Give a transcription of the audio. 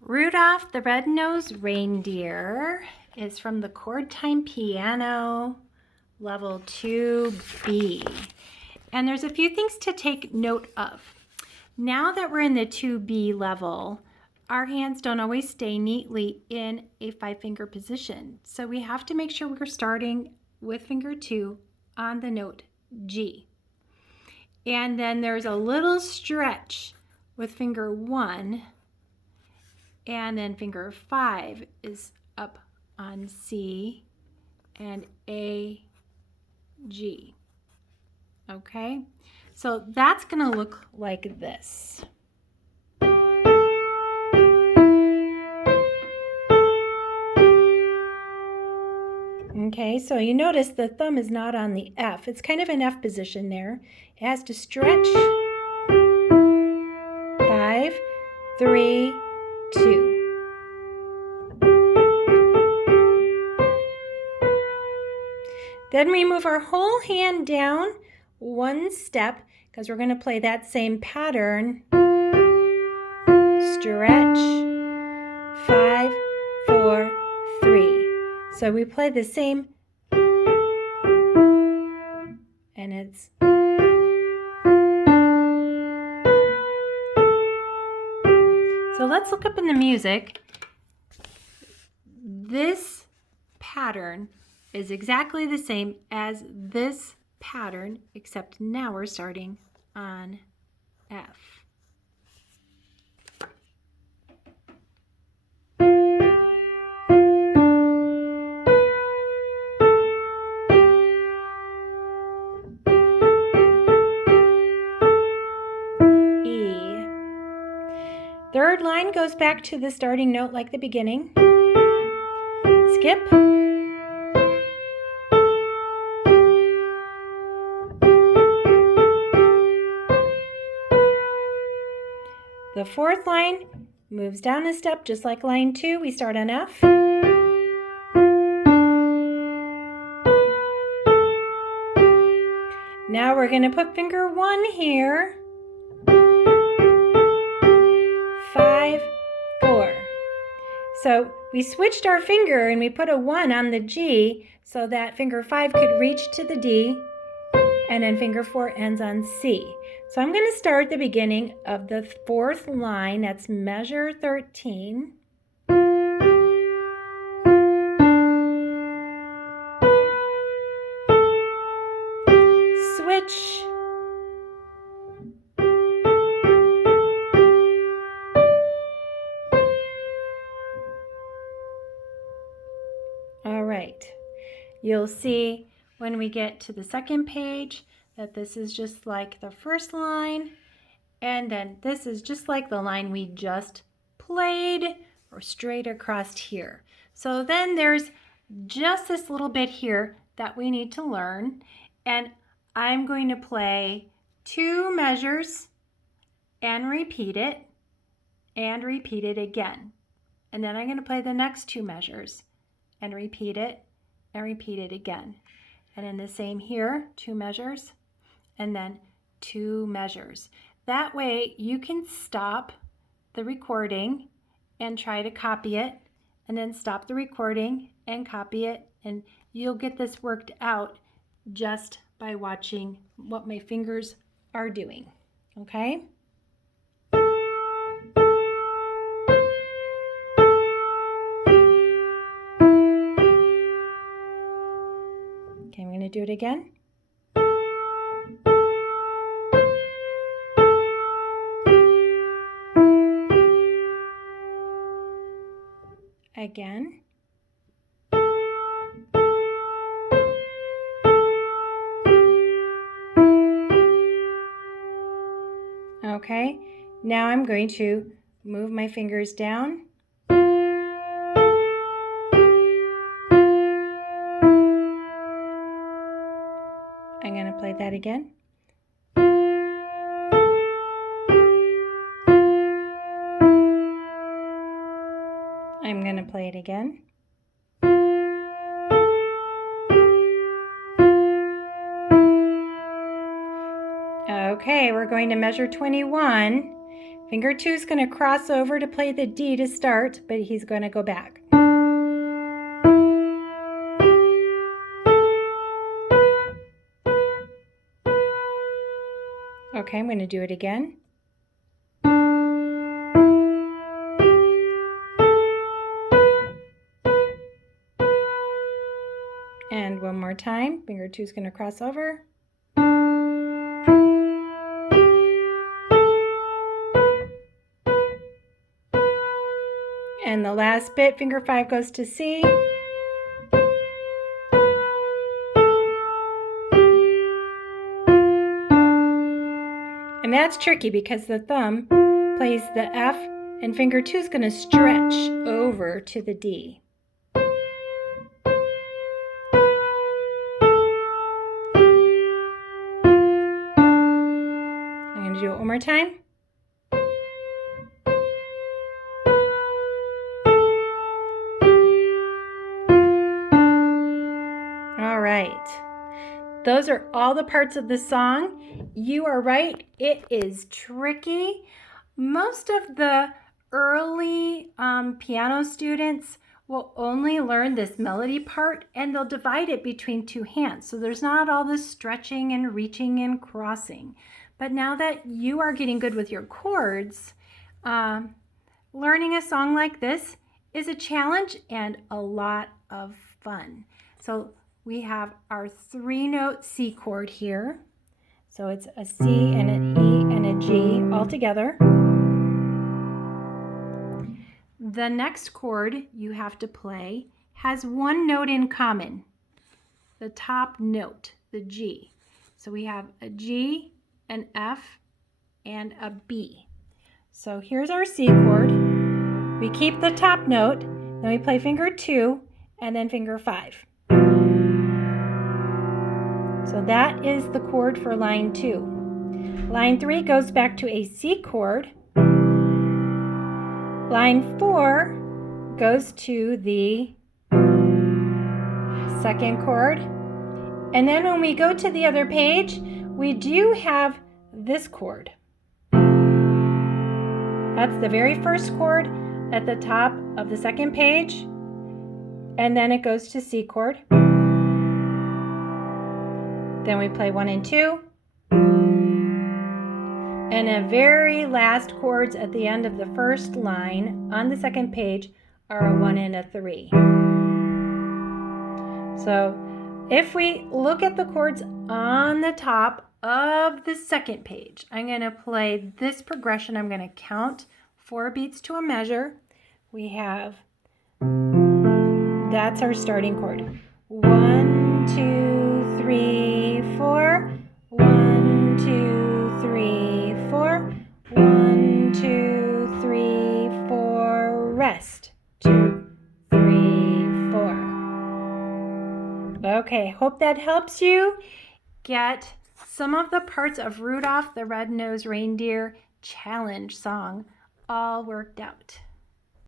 Rudolph the Red-Nosed Reindeer is from the Chord Time Piano, level 2B. And there's a few things to take note of. Now that we're in the 2B level, our hands don't always stay neatly in a 5-finger position. So we have to make sure we're starting with finger 2 on the note G. And then there's a little stretch with finger 1. And then finger 5 is up on C and A, G. Okay, so that's going to look like this. Okay, so you notice the thumb is not on the F. It's kind of an F position there. It has to stretch. 5, 3, 2. Then we move our whole hand down one step because we're going to play that same pattern. Stretch. 5, 4, 3. So we play the same, and it's so let's look up in the music. This pattern is exactly the same as this pattern, except now we're starting on F. E. Third line goes back to the starting note like the beginning. Skip. The fourth line moves down a step just like line 2. We start on F. Now we're going to put finger 1 here. 5, 4. So we switched our finger and we put a 1 on the G so that finger 5 could reach to the D, and then finger 4 ends on C. So I'm going to start the beginning of the 4th line. That's measure 13. Switch. All right. You'll see when we get to the second page that this is just like the first line, and then this is just like the line we just played, or straight across here. So then there's just this little bit here that we need to learn, and I'm going to play 2 measures and repeat it again. And then I'm going to play the next 2 measures and repeat it again. And then the same here, 2 measures and then 2 measures. That way you can stop the recording and try to copy it, and then stop the recording and copy it, and you'll get this worked out just by watching what my fingers are doing. Okay? Okay, I'm going to do it again. Again. Okay, now I'm going to move my fingers down. I'm going to play that again. I'm going to play it again. Okay, we're going to measure 21. Finger 2 is going to cross over to play the D to start, but he's going to go back. Okay, I'm going to do it again. And one more time. Finger 2 is going to cross over. And the last bit, finger 5 goes to C. And that's tricky because the thumb plays the F and finger 2 is going to stretch over to the D. I'm going to do it one more time. All right. Those are all the parts of the song. You are right, it is tricky. Most of the early piano students will only learn this melody part and they'll divide it between two hands. So there's not all this stretching and reaching and crossing. But now that you are getting good with your chords, learning a song like this is a challenge and a lot of fun. So we have our 3-note C chord here. So it's a C and an E and a G all together. The next chord you have to play has one note in common, the top note, the G. So we have a G, an F, and a B. So here's our C chord. We keep the top note, then we play finger 2 and then finger 5. So that is the chord for line 2. Line 3 goes back to a C chord. Line 4 goes to the second chord. And then when we go to the other page, we do have this chord. That's the very first chord at the top of the second page. And then it goes to C chord. Then we play 1 and 2. And the very last chords at the end of the first line on the second page are a 1 and a 3. So if we look at the chords on the top of the second page, I'm going to play this progression. I'm going to count 4 beats to a measure. We have, that's our starting chord. 1, 2, 3, 4. 1, 2, 3, 4. 1, 2, 3, 4. Rest. 2, 3, 4. Okay, hope that helps you get some of the parts of Rudolph the Red-Nosed Reindeer challenge song all worked out.